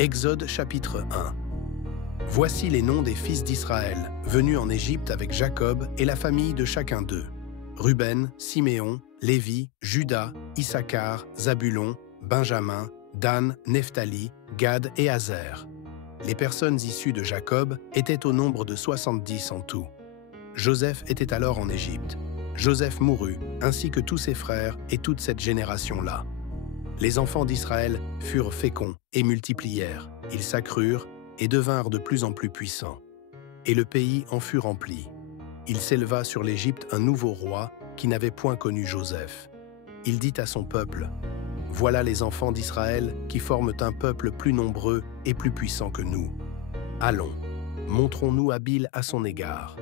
Exode chapitre 1. Voici les noms des fils d'Israël, venus en Égypte avec Jacob et la famille de chacun d'eux. Ruben, Siméon, Lévi, Juda, Issachar, Zabulon, Benjamin, Dan, Nephtali, Gad et Azer. Les personnes issues de Jacob étaient au nombre de 70 en tout. Joseph était alors en Égypte. Joseph mourut, ainsi que tous ses frères et toute cette génération-là. Les enfants d'Israël furent féconds et multiplièrent. Ils s'accrurent et devinrent de plus en plus puissants. Et le pays en fut rempli. Il s'éleva sur l'Égypte un nouveau roi qui n'avait point connu Joseph. Il dit à son peuple : « Voilà les enfants d'Israël qui forment un peuple plus nombreux et plus puissant que nous. Allons, montrons-nous habiles à son égard.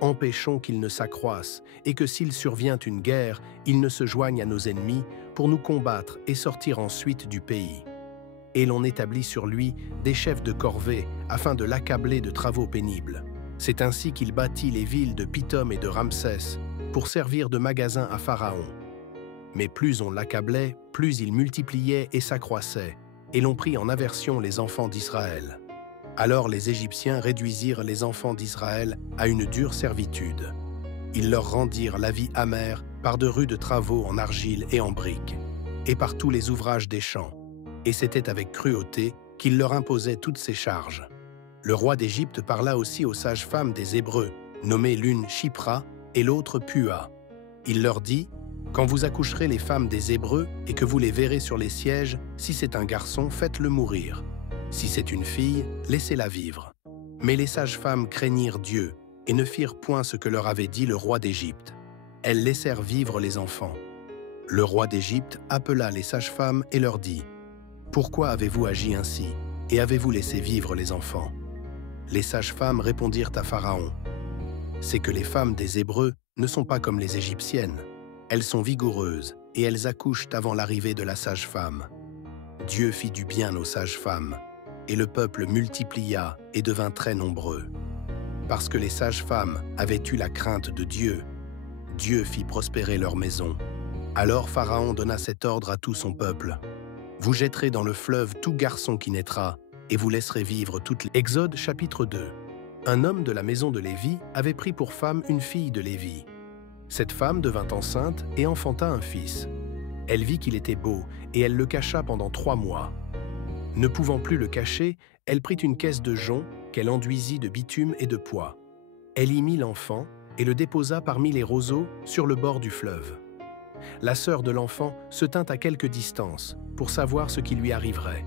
Empêchons qu'il ne s'accroisse et que s'il survient une guerre, il ne se joigne à nos ennemis pour nous combattre et sortir ensuite du pays. » Et l'on établit sur lui des chefs de corvée afin de l'accabler de travaux pénibles. C'est ainsi qu'il bâtit les villes de Pithom et de Ramsès pour servir de magasin à Pharaon. Mais plus on l'accablait, plus il multipliait et s'accroissait, et l'on prit en aversion les enfants d'Israël. Alors les Égyptiens réduisirent les enfants d'Israël à une dure servitude. Ils leur rendirent la vie amère par de rudes travaux en argile et en briques, et par tous les ouvrages des champs. Et c'était avec cruauté qu'il leur imposait toutes ces charges. Le roi d'Égypte parla aussi aux sages-femmes des Hébreux, nommées l'une Shipra et l'autre Pua. Il leur dit : « Quand vous accoucherez les femmes des Hébreux et que vous les verrez sur les sièges, si c'est un garçon, faites-le mourir. Si c'est une fille, laissez-la vivre. » Mais les sages-femmes craignirent Dieu et ne firent point ce que leur avait dit le roi d'Égypte. Elles laissèrent vivre les enfants. Le roi d'Égypte appela les sages-femmes et leur dit : « Pourquoi avez-vous agi ainsi et avez-vous laissé vivre les enfants ?» Les sages-femmes répondirent à Pharaon : « C'est que les femmes des Hébreux ne sont pas comme les Égyptiennes. Elles sont vigoureuses et elles accouchent avant l'arrivée de la sage-femme. » Dieu fit du bien aux sages-femmes, et le peuple multiplia et devint très nombreux. Parce que les sages-femmes avaient eu la crainte de Dieu, Dieu fit prospérer leur maison. Alors Pharaon donna cet ordre à tout son peuple : « Vous jetterez dans le fleuve tout garçon qui naîtra, et vous laisserez vivre toutes les... » Exode chapitre 2. Un homme de la maison de Lévi avait pris pour femme une fille de Lévi. Cette femme devint enceinte et enfanta un fils. Elle vit qu'il était beau, et elle le cacha pendant 3 mois. Ne pouvant plus le cacher, elle prit une caisse de jonc qu'elle enduisit de bitume et de poix. Elle y mit l'enfant et le déposa parmi les roseaux sur le bord du fleuve. La sœur de l'enfant se tint à quelque distance pour savoir ce qui lui arriverait.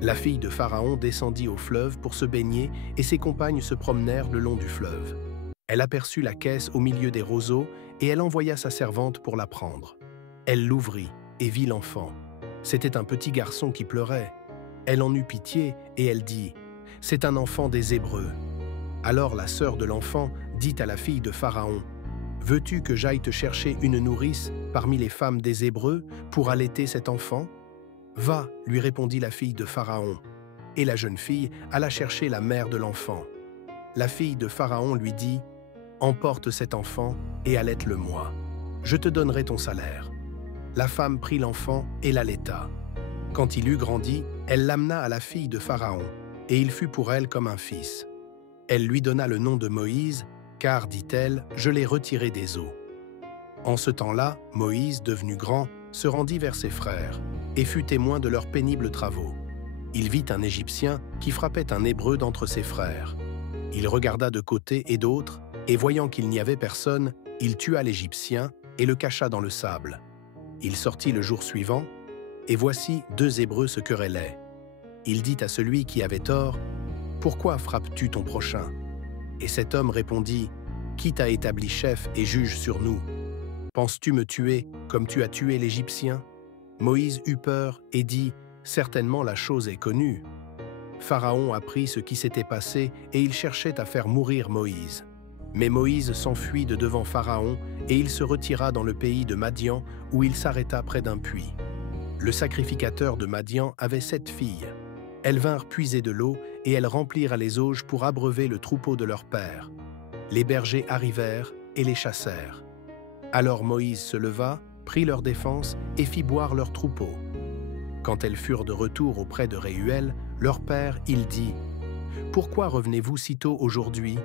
La fille de Pharaon descendit au fleuve pour se baigner et ses compagnes se promenèrent le long du fleuve. Elle aperçut la caisse au milieu des roseaux et elle envoya sa servante pour la prendre. Elle l'ouvrit et vit l'enfant. C'était un petit garçon qui pleurait. Elle en eut pitié et elle dit : « C'est un enfant des Hébreux. » Alors la sœur de l'enfant dit à la fille de Pharaon : « Veux-tu que j'aille te chercher une nourrice parmi les femmes des Hébreux pour allaiter cet enfant ?» « Va, lui répondit la fille de Pharaon. Et la jeune fille alla chercher la mère de l'enfant. La fille de Pharaon lui dit : « Emporte cet enfant et allaite-le-moi. Je te donnerai ton salaire. » La femme prit l'enfant et l'allaita. Quand il eut grandi, elle l'amena à la fille de Pharaon, et il fut pour elle comme un fils. Elle lui donna le nom de Moïse, car, dit-elle, je l'ai retiré des eaux. En ce temps-là, Moïse, devenu grand, se rendit vers ses frères, et fut témoin de leurs pénibles travaux. Il vit un Égyptien qui frappait un Hébreu d'entre ses frères. Il regarda de côté et d'autre, et voyant qu'il n'y avait personne, il tua l'Égyptien et le cacha dans le sable. Il sortit le jour suivant, et voici 2 Hébreux se querellaient. Il dit à celui qui avait tort : « Pourquoi frappes-tu ton prochain ?» Et cet homme répondit : « Qui t'a établi chef et juge sur nous ? Penses-tu me tuer comme tu as tué l'Égyptien ?» Moïse eut peur et dit : « Certainement la chose est connue. » Pharaon apprit ce qui s'était passé et il cherchait à faire mourir Moïse. Mais Moïse s'enfuit de devant Pharaon et il se retira dans le pays de Madian où il s'arrêta près d'un puits. Le sacrificateur de Madian avait 7 filles. Elles vinrent puiser de l'eau et elles remplirent les auges pour abreuver le troupeau de leur père. Les bergers arrivèrent et les chassèrent. Alors Moïse se leva, prit leur défense et fit boire leur troupeau. Quand elles furent de retour auprès de Réuel, leur père, il dit « Pourquoi revenez-vous si tôt aujourd'hui »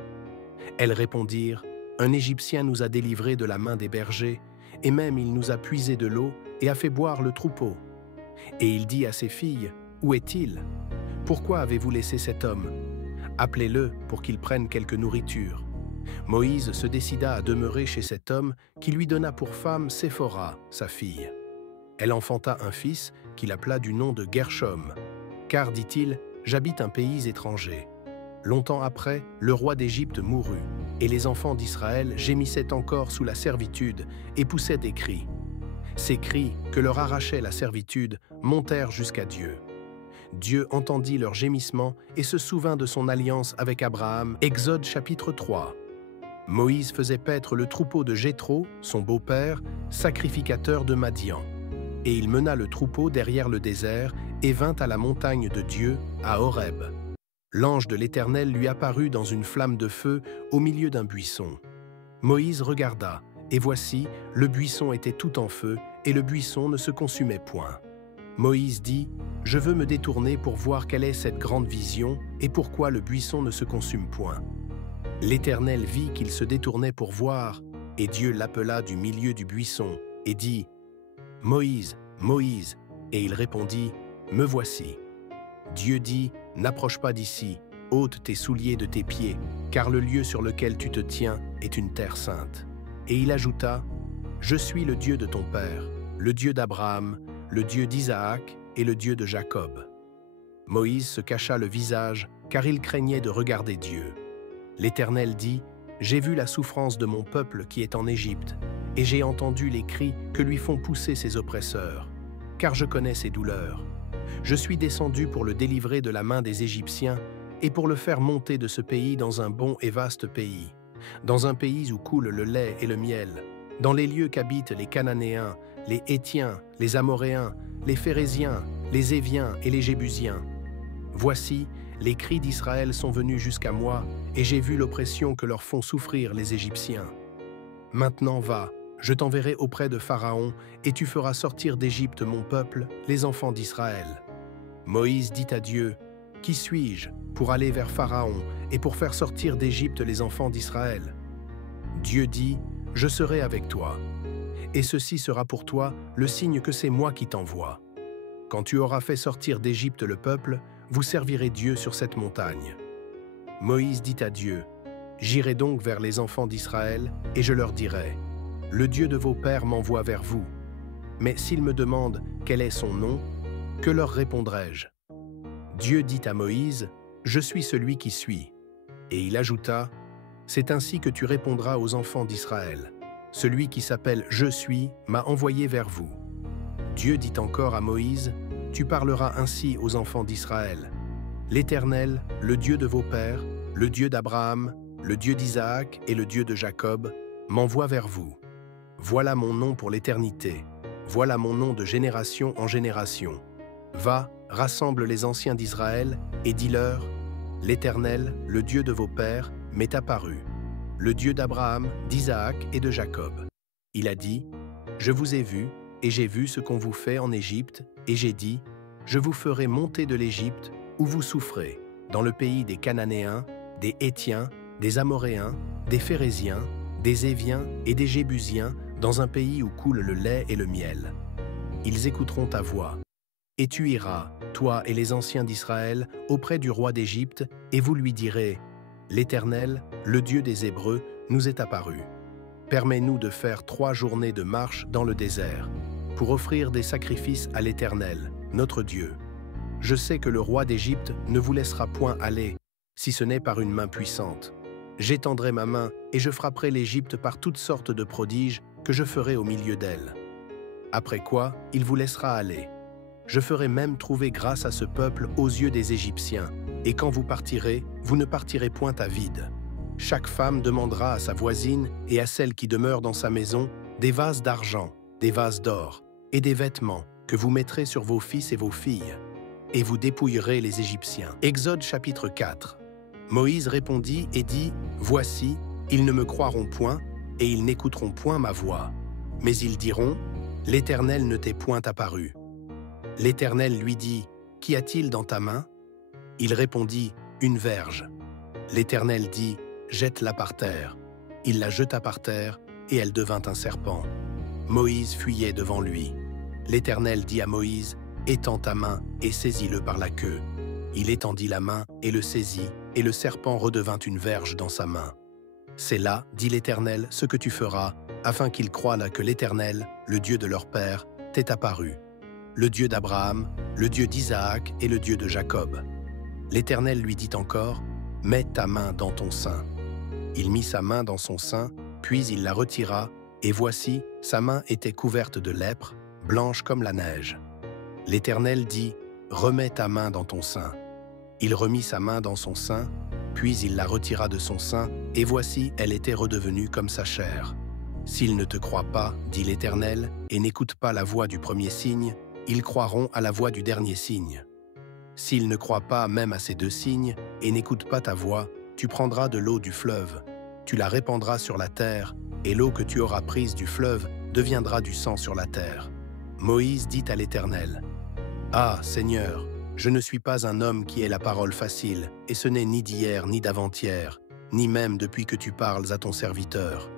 Elles répondirent « Un Égyptien nous a délivrés de la main des bergers, et même il nous a puisé de l'eau et a fait boire le troupeau. » Et il dit à ses filles « Où est-il? Pourquoi avez-vous laissé cet homme? Appelez-le pour qu'il prenne quelque nourriture. » Moïse se décida à demeurer chez cet homme qui lui donna pour femme Séphora, sa fille. Elle enfanta un fils qu'il appela du nom de Gershom, car, dit-il, « J'habite un pays étranger. » Longtemps après, le roi d'Égypte mourut, et les enfants d'Israël gémissaient encore sous la servitude et poussaient des cris. Ces cris, que leur arrachait la servitude, montèrent jusqu'à Dieu. Dieu entendit leurs gémissements et se souvint de son alliance avec Abraham. Exode chapitre 3. Moïse faisait paître le troupeau de Jéthro, son beau-père, sacrificateur de Madian. Et il mena le troupeau derrière le désert et vint à la montagne de Dieu, à Horeb. L'ange de l'Éternel lui apparut dans une flamme de feu au milieu d'un buisson. Moïse regarda, et voici, le buisson était tout en feu, et le buisson ne se consumait point. Moïse dit, « Je veux me détourner pour voir quelle est cette grande vision, et pourquoi le buisson ne se consume point. » L'Éternel vit qu'il se détournait pour voir, et Dieu l'appela du milieu du buisson, et dit, « Moïse, Moïse » et il répondit, « Me voici. » Dieu dit, « N'approche pas d'ici, ôte tes souliers de tes pieds, car le lieu sur lequel tu te tiens est une terre sainte. » Et il ajouta, « Je suis le Dieu de ton père, le Dieu d'Abraham, le Dieu d'Isaac et le Dieu de Jacob. » Moïse se cacha le visage, car il craignait de regarder Dieu. L'Éternel dit, « J'ai vu la souffrance de mon peuple qui est en Égypte, et j'ai entendu les cris que lui font pousser ses oppresseurs, car je connais ses douleurs. Je suis descendu pour le délivrer de la main des Égyptiens et pour le faire monter de ce pays dans un bon et vaste pays, dans un pays où coule le lait et le miel, dans les lieux qu'habitent les Cananéens, les Hétiens, les Amoréens, les Phéréziens, les Éviens et les Jébusiens. Voici, les cris d'Israël sont venus jusqu'à moi, et j'ai vu l'oppression que leur font souffrir les Égyptiens. Maintenant va, je t'enverrai auprès de Pharaon, et tu feras sortir d'Égypte mon peuple, les enfants d'Israël. » Moïse dit à Dieu, « Qui suis-je pour aller vers Pharaon et pour faire sortir d'Égypte les enfants d'Israël ?» Dieu dit, « Je serai avec toi. Et ceci sera pour toi le signe que c'est moi qui t'envoie. Quand tu auras fait sortir d'Égypte le peuple, vous servirez Dieu sur cette montagne. » Moïse dit à Dieu, « J'irai donc vers les enfants d'Israël, et je leur dirai, « Le Dieu de vos pères m'envoie vers vous. » Mais s'ils me demandent quel est son nom, que leur répondrai-je? Dieu dit à Moïse, « Je suis celui qui suis. » Et il ajouta, « C'est ainsi que tu répondras aux enfants d'Israël. Celui qui s'appelle « Je suis » m'a envoyé vers vous. » Dieu dit encore à Moïse, « Tu parleras ainsi aux enfants d'Israël. L'Éternel, le Dieu de vos pères, le Dieu d'Abraham, le Dieu d'Isaac et le Dieu de Jacob, m'envoie vers vous. Voilà mon nom pour l'éternité. Voilà mon nom de génération en génération. Va, rassemble les anciens d'Israël et dis-leur, « L'Éternel, le Dieu de vos pères, m'est apparu, le Dieu d'Abraham, d'Isaac et de Jacob. Il a dit, « Je vous ai vu, et j'ai vu ce qu'on vous fait en Égypte, et j'ai dit, « Je vous ferai monter de l'Égypte, où vous souffrez, dans le pays des Cananéens, des Hétiens, des Amoréens, des Phéréziens, des Éviens et des Jébusiens, dans un pays où coule le lait et le miel. Ils écouteront ta voix. Et tu iras, toi et les anciens d'Israël, auprès du roi d'Égypte, et vous lui direz, « L'Éternel, le Dieu des Hébreux, nous est apparu. Permets-nous de faire 3 journées de marche dans le désert, pour offrir des sacrifices à l'Éternel, notre Dieu. Je sais que le roi d'Égypte ne vous laissera point aller, si ce n'est par une main puissante. J'étendrai ma main et je frapperai l'Égypte par toutes sortes de prodiges que je ferai au milieu d'elle. Après quoi, il vous laissera aller. Je ferai même trouver grâce à ce peuple aux yeux des Égyptiens, et quand vous partirez, vous ne partirez point à vide. Chaque femme demandera à sa voisine et à celle qui demeure dans sa maison des vases d'argent, des vases d'or et des vêtements que vous mettrez sur vos fils et vos filles, et vous dépouillerez les Égyptiens. » Exode chapitre 4. Moïse répondit et dit, « Voici, ils ne me croiront point, et ils n'écouteront point ma voix. Mais ils diront, « L'Éternel ne t'est point apparu. » L'Éternel lui dit, « Qu'y a-t-il dans ta main ?» Il répondit, « Une verge. » L'Éternel dit, « Jette-la par terre. » Il la jeta par terre, et elle devint un serpent. Moïse fuyait devant lui. L'Éternel dit à Moïse, « Étends ta main et saisis-le par la queue. » Il étendit la main et le saisit, et le serpent redevint une verge dans sa main. « C'est là, dit l'Éternel, ce que tu feras, afin qu'ils croient là que l'Éternel, le Dieu de leur père, t'est apparu, le Dieu d'Abraham, le Dieu d'Isaac et le Dieu de Jacob. » L'Éternel lui dit encore, « Mets ta main dans ton sein. » Il mit sa main dans son sein, puis il la retira, et voici, sa main était couverte de lèpre, blanche comme la neige. L'Éternel dit, « Remets ta main dans ton sein. » Il remit sa main dans son sein, puis il la retira de son sein, et voici, elle était redevenue comme sa chair. « S'ils ne te croient pas, dit l'Éternel, et n'écoutent pas la voix du premier signe, ils croiront à la voix du dernier signe. S'ils ne croient pas même à ces 2 signes, et n'écoutent pas ta voix, tu prendras de l'eau du fleuve, tu la répandras sur la terre, et l'eau que tu auras prise du fleuve deviendra du sang sur la terre. » Moïse dit à l'Éternel, « Ah, Seigneur, je ne suis pas un homme qui ait la parole facile, et ce n'est ni d'hier ni d'avant-hier, ni même depuis que tu parles à ton serviteur,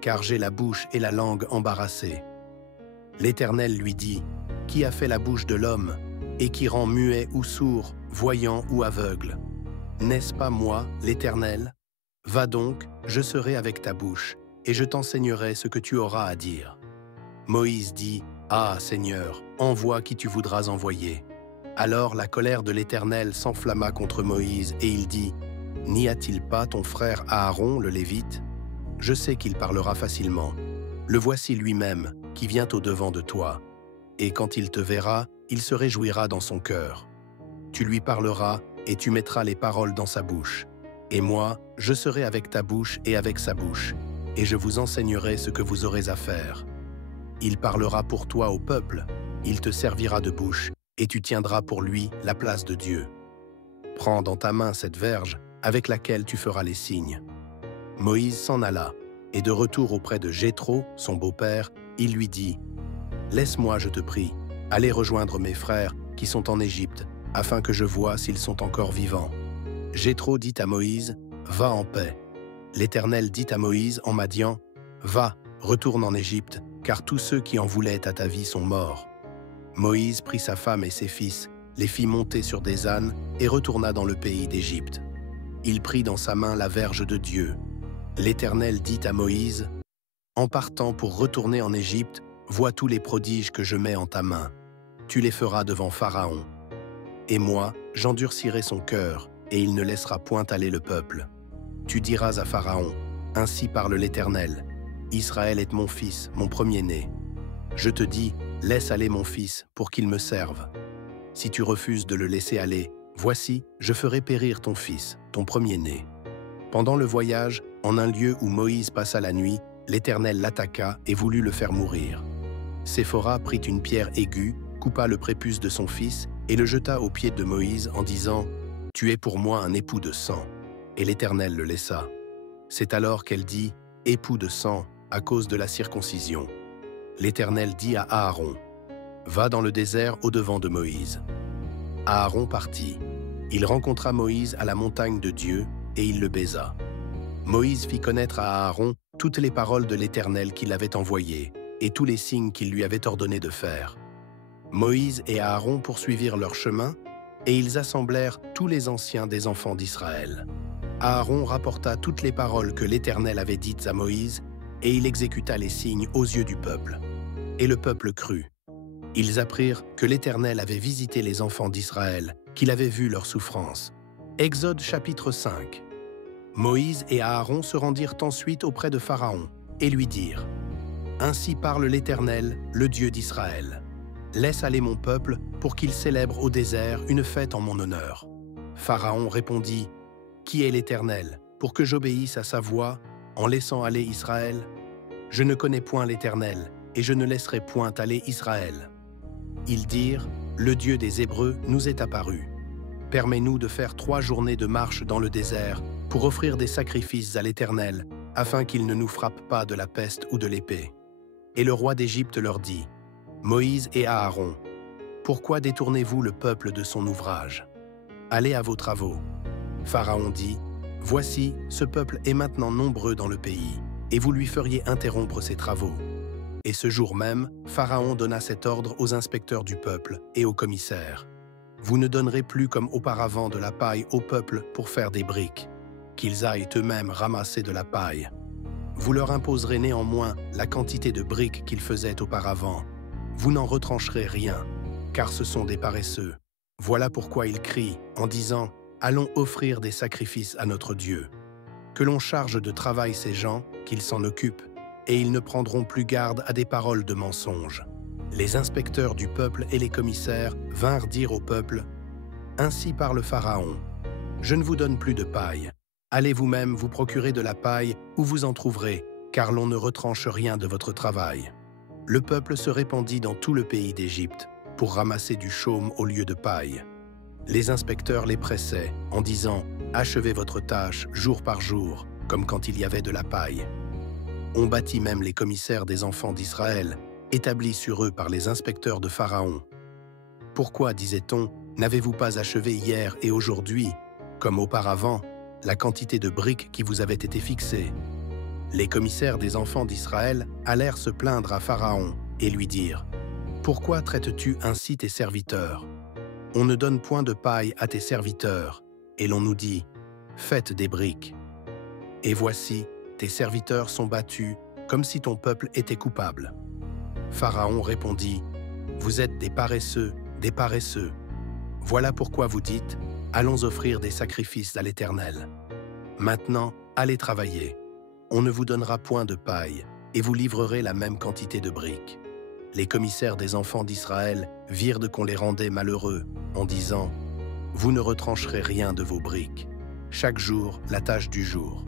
car j'ai la bouche et la langue embarrassées. » L'Éternel lui dit, « Qui a fait la bouche de l'homme, et qui rend muet ou sourd, voyant ou aveugle? N'est-ce pas moi, l'Éternel? Va donc, je serai avec ta bouche, et je t'enseignerai ce que tu auras à dire. » Moïse dit, « Ah, Seigneur, envoie qui tu voudras envoyer. » Alors la colère de l'Éternel s'enflamma contre Moïse, et il dit, « N'y a-t-il pas ton frère Aaron, le Lévite? Je sais qu'il parlera facilement. Le voici lui-même, qui vient au-devant de toi. Et quand il te verra, il se réjouira dans son cœur. Tu lui parleras, et tu mettras les paroles dans sa bouche. Et moi, je serai avec ta bouche et avec sa bouche, et je vous enseignerai ce que vous aurez à faire. Il parlera pour toi au peuple, il te servira de bouche, et tu tiendras pour lui la place de Dieu. Prends dans ta main cette verge avec laquelle tu feras les signes. » Moïse s'en alla, et de retour auprès de Jéthro, son beau-père, il lui dit, « Laisse-moi, je te prie, aller rejoindre mes frères qui sont en Égypte, afin que je voie s'ils sont encore vivants. » Jéthro dit à Moïse, « Va en paix. » L'Éternel dit à Moïse en Madian, « Va, retourne en Égypte, car tous ceux qui en voulaient à ta vie sont morts. » Moïse prit sa femme et ses fils, les fit monter sur des ânes et retourna dans le pays d'Égypte. Il prit dans sa main la verge de Dieu. L'Éternel dit à Moïse, « En partant pour retourner en Égypte, vois tous les prodiges que je mets en ta main. Tu les feras devant Pharaon. Et moi, j'endurcirai son cœur, et il ne laissera point aller le peuple. Tu diras à Pharaon, « Ainsi parle l'Éternel, Israël est mon fils, mon premier-né. Je te dis, laisse aller mon fils pour qu'il me serve. Si tu refuses de le laisser aller, voici, je ferai périr ton fils, ton premier-né. » Pendant le voyage, en un lieu où Moïse passa la nuit, l'Éternel l'attaqua et voulut le faire mourir. Séphora prit une pierre aiguë, coupa le prépuce de son fils et le jeta aux pieds de Moïse en disant, « Tu es pour moi un époux de sang. » Et l'Éternel le laissa. C'est alors qu'elle dit, « Époux de sang » à cause de la circoncision. L'Éternel dit à Aaron, « Va dans le désert au-devant de Moïse. » Aaron partit. Il rencontra Moïse à la montagne de Dieu, et il le baisa. Moïse fit connaître à Aaron toutes les paroles de l'Éternel qu'il avait envoyées, et tous les signes qu'il lui avait ordonné de faire. Moïse et Aaron poursuivirent leur chemin, et ils assemblèrent tous les anciens des enfants d'Israël. Aaron rapporta toutes les paroles que l'Éternel avait dites à Moïse, et il exécuta les signes aux yeux du peuple. Et le peuple crut. Ils apprirent que l'Éternel avait visité les enfants d'Israël, qu'il avait vu leur souffrance. Exode chapitre 5. Moïse et Aaron se rendirent ensuite auprès de Pharaon, et lui dirent, « Ainsi parle l'Éternel, le Dieu d'Israël. Laisse aller mon peuple pour qu'il célèbre au désert une fête en mon honneur. » Pharaon répondit, « Qui est l'Éternel, pour que j'obéisse à sa voix en laissant aller Israël? Je ne connais point l'Éternel, et je ne laisserai point aller Israël. » Ils dirent, « Le Dieu des Hébreux nous est apparu. Permets-nous de faire 3 journées de marche dans le désert pour offrir des sacrifices à l'Éternel, afin qu'il ne nous frappe pas de la peste ou de l'épée. » Et le roi d'Égypte leur dit, « Moïse et Aaron, pourquoi détournez-vous le peuple de son ouvrage? Allez à vos travaux. » Pharaon dit, « Voici, ce peuple est maintenant nombreux dans le pays, et vous lui feriez interrompre ses travaux. » Et ce jour même, Pharaon donna cet ordre aux inspecteurs du peuple et aux commissaires. « Vous ne donnerez plus comme auparavant de la paille au peuple pour faire des briques, qu'ils aillent eux-mêmes ramasser de la paille. Vous leur imposerez néanmoins la quantité de briques qu'ils faisaient auparavant. Vous n'en retrancherez rien, car ce sont des paresseux. Voilà pourquoi ils crient en disant « Allons offrir des sacrifices à notre Dieu. » Que l'on charge de travail ces gens, qu'ils s'en occupent, et ils ne prendront plus garde à des paroles de mensonges. Les inspecteurs du peuple et les commissaires vinrent dire au peuple « Ainsi parle Pharaon, je ne vous donne plus de paille. Allez vous-même vous procurer de la paille où vous en trouverez, car l'on ne retranche rien de votre travail. » Le peuple se répandit dans tout le pays d'Égypte pour ramasser du chaume au lieu de paille. Les inspecteurs les pressaient en disant « Achevez votre tâche jour par jour, comme quand il y avait de la paille. » On battit même les commissaires des enfants d'Israël, établis sur eux par les inspecteurs de Pharaon. « Pourquoi, disait-on, n'avez-vous pas achevé hier et aujourd'hui, comme auparavant, la quantité de briques qui vous avait été fixée ?» Les commissaires des enfants d'Israël allèrent se plaindre à Pharaon et lui dirent « Pourquoi traites-tu ainsi tes serviteurs? On ne donne point de paille à tes serviteurs, et l'on nous dit « Faites des briques. » Et voici, tes serviteurs sont battus comme si ton peuple était coupable. Pharaon répondit « Vous êtes des paresseux, des paresseux. Voilà pourquoi vous dites « Allons offrir des sacrifices à l'Éternel. » Maintenant, allez travailler. On ne vous donnera point de paille, et vous livrerez la même quantité de briques. Les commissaires des enfants d'Israël virent qu'on les rendait malheureux, en disant « Vous ne retrancherez rien de vos briques. Chaque jour, la tâche du jour. »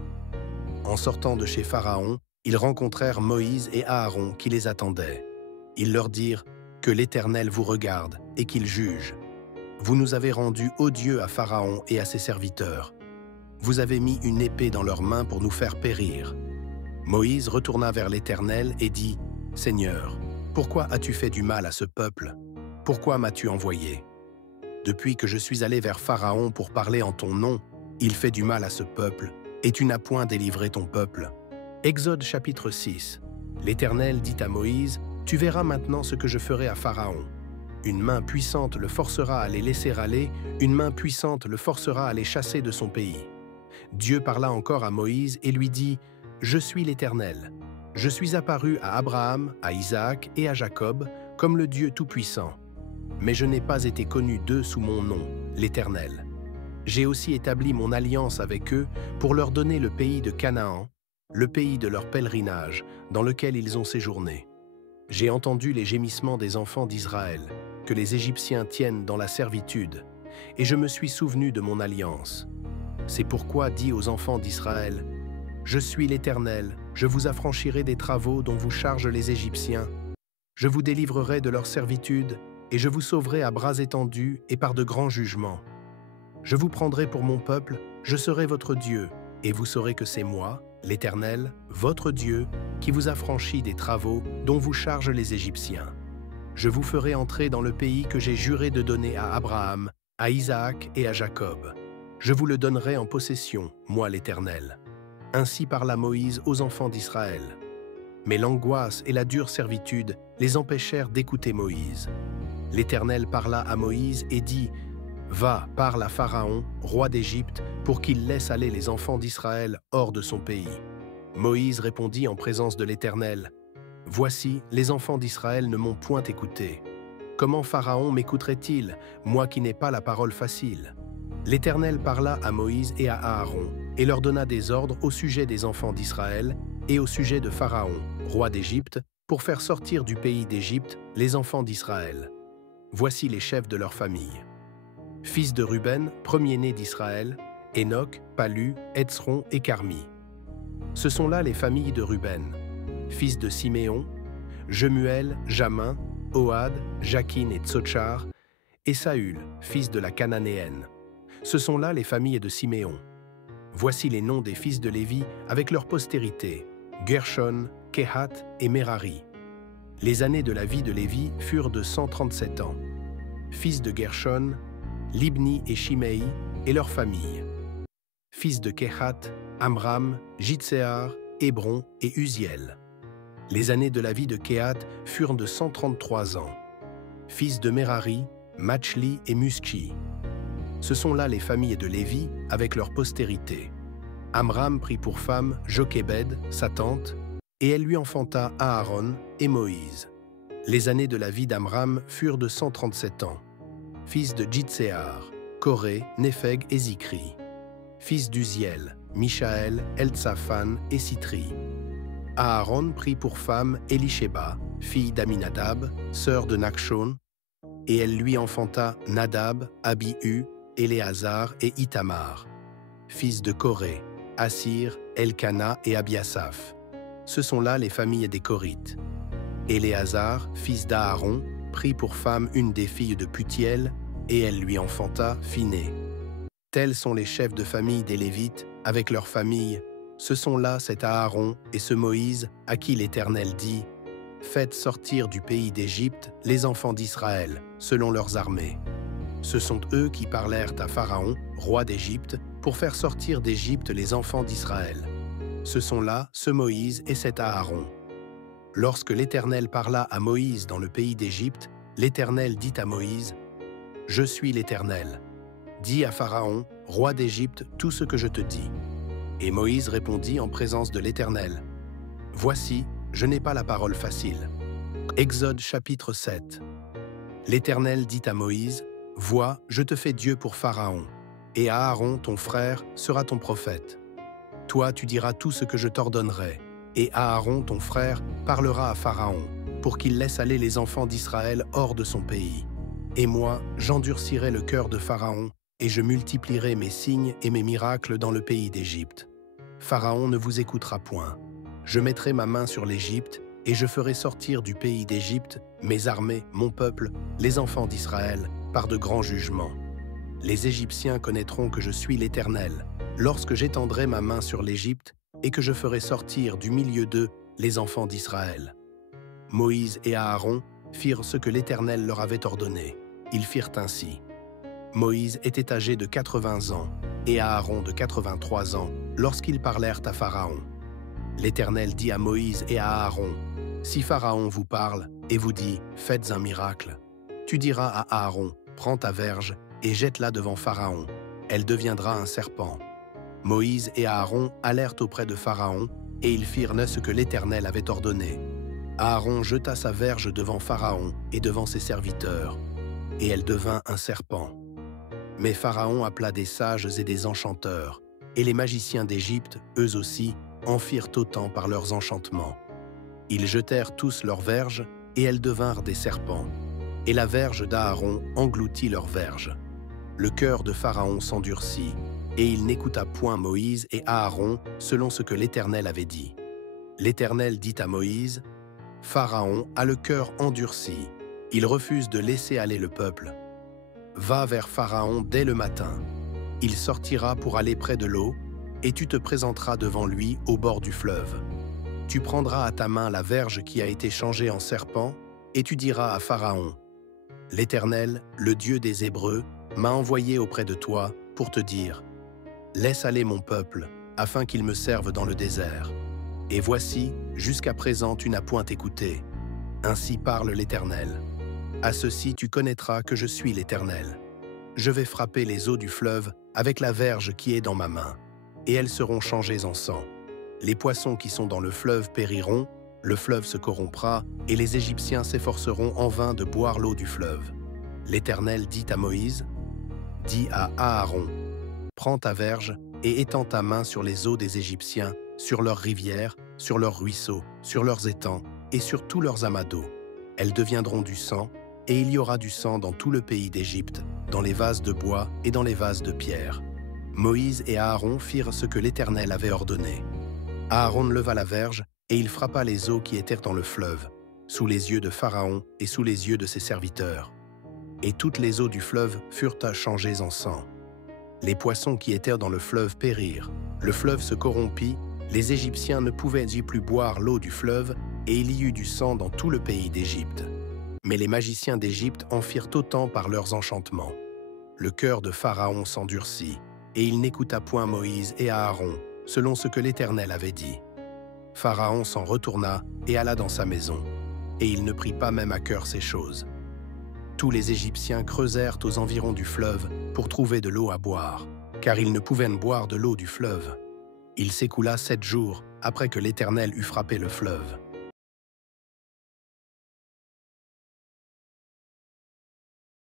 En sortant de chez Pharaon, ils rencontrèrent Moïse et Aaron qui les attendaient. Ils leur dirent « Que l'Éternel vous regarde et qu'il juge. Vous nous avez rendus odieux à Pharaon et à ses serviteurs. Vous avez mis une épée dans leurs mains pour nous faire périr. » Moïse retourna vers l'Éternel et dit « Seigneur, pourquoi as-tu fait du mal à ce peuple? Pourquoi m'as-tu envoyé? Depuis que je suis allé vers Pharaon pour parler en ton nom, il fait du mal à ce peuple, et tu n'as point délivré ton peuple. » Exode chapitre 6. L'Éternel dit à Moïse « Tu verras maintenant ce que je ferai à Pharaon. Une main puissante le forcera à les laisser aller, une main puissante le forcera à les chasser de son pays. » Dieu parla encore à Moïse et lui dit « Je suis l'Éternel. Je suis apparu à Abraham, à Isaac et à Jacob comme le Dieu Tout-Puissant. Mais je n'ai pas été connu d'eux sous mon nom, l'Éternel. J'ai aussi établi mon alliance avec eux pour leur donner le pays de Canaan, le pays de leur pèlerinage, dans lequel ils ont séjourné. J'ai entendu les gémissements des enfants d'Israël, que les Égyptiens tiennent dans la servitude, et je me suis souvenu de mon alliance. C'est pourquoi dis aux enfants d'Israël, « Je suis l'Éternel, je vous affranchirai des travaux dont vous chargent les Égyptiens. Je vous délivrerai de leur servitude, et je vous sauverai à bras étendus et par de grands jugements. Je vous prendrai pour mon peuple, je serai votre Dieu, et vous saurez que c'est moi, l'Éternel, votre Dieu, qui vous affranchit des travaux dont vous chargent les Égyptiens. Je vous ferai entrer dans le pays que j'ai juré de donner à Abraham, à Isaac et à Jacob. Je vous le donnerai en possession, moi l'Éternel. » Ainsi parla Moïse aux enfants d'Israël. Mais l'angoisse et la dure servitude les empêchèrent d'écouter Moïse. L'Éternel parla à Moïse et dit « Va, parle à Pharaon, roi d'Égypte, pour qu'il laisse aller les enfants d'Israël hors de son pays. » Moïse répondit en présence de l'Éternel « Voici, les enfants d'Israël ne m'ont point écouté. Comment Pharaon m'écouterait-il, moi qui n'ai pas la parole facile ?» L'Éternel parla à Moïse et à Aaron, et leur donna des ordres au sujet des enfants d'Israël et au sujet de Pharaon, roi d'Égypte, pour faire sortir du pays d'Égypte les enfants d'Israël. Voici les chefs de leur famille. Fils de Ruben, premier-né d'Israël, Enoch, Palu, Hetzron et Carmi. Ce sont là les familles de Ruben. Fils de Siméon, Jemuel, Jamin, Ohad, Jakin et Tsotchar, et Saül, fils de la Cananéenne. Ce sont là les familles de Siméon. Voici les noms des fils de Lévi avec leur postérité, Gershon, Kehath et Merari. Les années de la vie de Lévi furent de 137 ans. fils de Gershon, Libni et Shimei et leurs familles. Fils de Kehat, Amram, Jitséar, Hébron et Uziel. Les années de la vie de Kehat furent de 133 ans. Fils de Merari, Machli et Muski. Ce sont là les familles de Lévi avec leur postérité. Amram prit pour femme Jochébed, sa tante, et elle lui enfanta Aaron et Moïse. Les années de la vie d'Amram furent de 137 ans. Fils de Jitséar, Coré, Népheg et Zikri. Fils d'Uziel, Mishaël, Eltsaphan et Sitri. Aaron prit pour femme Elisheba, fille d'Aminadab, sœur de Nachshon, et elle lui enfanta Nadab, Abihu, Éléazar et Ithamar. Fils de Coré, Assir, Elkana et Abiasaph. Ce sont là les familles des Corites. Éléazar, fils d'Aaron, prit pour femme une des filles de Putiel, et elle lui enfanta Phiné. Tels sont les chefs de famille des Lévites, avec leurs familles. Ce sont là cet Aaron et ce Moïse à qui l'Éternel dit « Faites sortir du pays d'Égypte les enfants d'Israël, selon leurs armées. » Ce sont eux qui parlèrent à Pharaon, roi d'Égypte, pour faire sortir d'Égypte les enfants d'Israël. Ce sont là ce Moïse et cet Aaron. Lorsque l'Éternel parla à Moïse dans le pays d'Égypte, l'Éternel dit à Moïse « Je suis l'Éternel. Dis à Pharaon, roi d'Égypte, tout ce que je te dis. » Et Moïse répondit en présence de l'Éternel « Voici, je n'ai pas la parole facile. » Exode chapitre 7. L'Éternel dit à Moïse « Vois, je te fais Dieu pour Pharaon, et Aaron, ton frère, sera ton prophète. Toi, tu diras tout ce que je t'ordonnerai, et Aaron, ton frère, parlera à Pharaon, pour qu'il laisse aller les enfants d'Israël hors de son pays. Et moi, j'endurcirai le cœur de Pharaon, et je multiplierai mes signes et mes miracles dans le pays d'Égypte. Pharaon ne vous écoutera point. Je mettrai ma main sur l'Égypte, et je ferai sortir du pays d'Égypte mes armées, mon peuple, les enfants d'Israël, par de grands jugements. Les Égyptiens connaîtront que je suis l'Éternel, lorsque j'étendrai ma main sur l'Égypte, et que je ferai sortir du milieu d'eux les enfants d'Israël. » Moïse et Aaron firent ce que l'Éternel leur avait ordonné. Ils firent ainsi. Moïse était âgé de 80 ans, et Aaron de 83 ans, lorsqu'ils parlèrent à Pharaon. L'Éternel dit à Moïse et à Aaron, « Si Pharaon vous parle et vous dit « Faites un miracle », tu diras à Aaron, « Prends ta verge et jette-la devant Pharaon, elle deviendra un serpent. » Moïse et Aaron allèrent auprès de Pharaon, et ils firent ce que l'Éternel avait ordonné. Aaron jeta sa verge devant Pharaon et devant ses serviteurs, et elle devint un serpent. Mais Pharaon appela des sages et des enchanteurs, et les magiciens d'Égypte, eux aussi, en firent autant par leurs enchantements. Ils jetèrent tous leurs verges, et elles devinrent des serpents. Et la verge d'Aaron engloutit leur verge. Le cœur de Pharaon s'endurcit, et il n'écouta point Moïse et Aaron selon ce que l'Éternel avait dit. L'Éternel dit à Moïse, « Pharaon a le cœur endurci, il refuse de laisser aller le peuple. Va vers Pharaon dès le matin. Il sortira pour aller près de l'eau, et tu te présenteras devant lui au bord du fleuve. Tu prendras à ta main la verge qui a été changée en serpent, et tu diras à Pharaon, « L'Éternel, le Dieu des Hébreux, m'a envoyé auprès de toi pour te dire, « Laisse aller mon peuple, afin qu'il me serve dans le désert. Et voici, jusqu'à présent tu n'as point écouté. Ainsi parle l'Éternel. À ceci tu connaîtras que je suis l'Éternel. Je vais frapper les eaux du fleuve avec la verge qui est dans ma main, et elles seront changées en sang. Les poissons qui sont dans le fleuve périront, le fleuve se corrompra, et les Égyptiens s'efforceront en vain de boire l'eau du fleuve. L'Éternel dit à Moïse, « Dis à Aaron, prends ta verge et étends ta main sur les eaux des Égyptiens, sur leurs rivières, sur leurs ruisseaux, sur leurs étangs et sur tous leurs amas d'eau. Elles deviendront du sang, et il y aura du sang dans tout le pays d'Égypte, dans les vases de bois et dans les vases de pierre. » Moïse et Aaron firent ce que l'Éternel avait ordonné. Aaron leva la verge, et il frappa les eaux qui étaient dans le fleuve, sous les yeux de Pharaon et sous les yeux de ses serviteurs. Et toutes les eaux du fleuve furent changées en sang. Les poissons qui étaient dans le fleuve périrent, le fleuve se corrompit, les Égyptiens ne pouvaient y plus boire l'eau du fleuve, et il y eut du sang dans tout le pays d'Égypte. Mais les magiciens d'Égypte en firent autant par leurs enchantements. Le cœur de Pharaon s'endurcit, et il n'écouta point Moïse et Aaron, selon ce que l'Éternel avait dit. Pharaon s'en retourna et alla dans sa maison, et il ne prit pas même à cœur ces choses. Tous les Égyptiens creusèrent aux environs du fleuve pour trouver de l'eau à boire, car ils ne pouvaient boire de l'eau du fleuve. Il s'écoula 7 jours après que l'Éternel eut frappé le fleuve.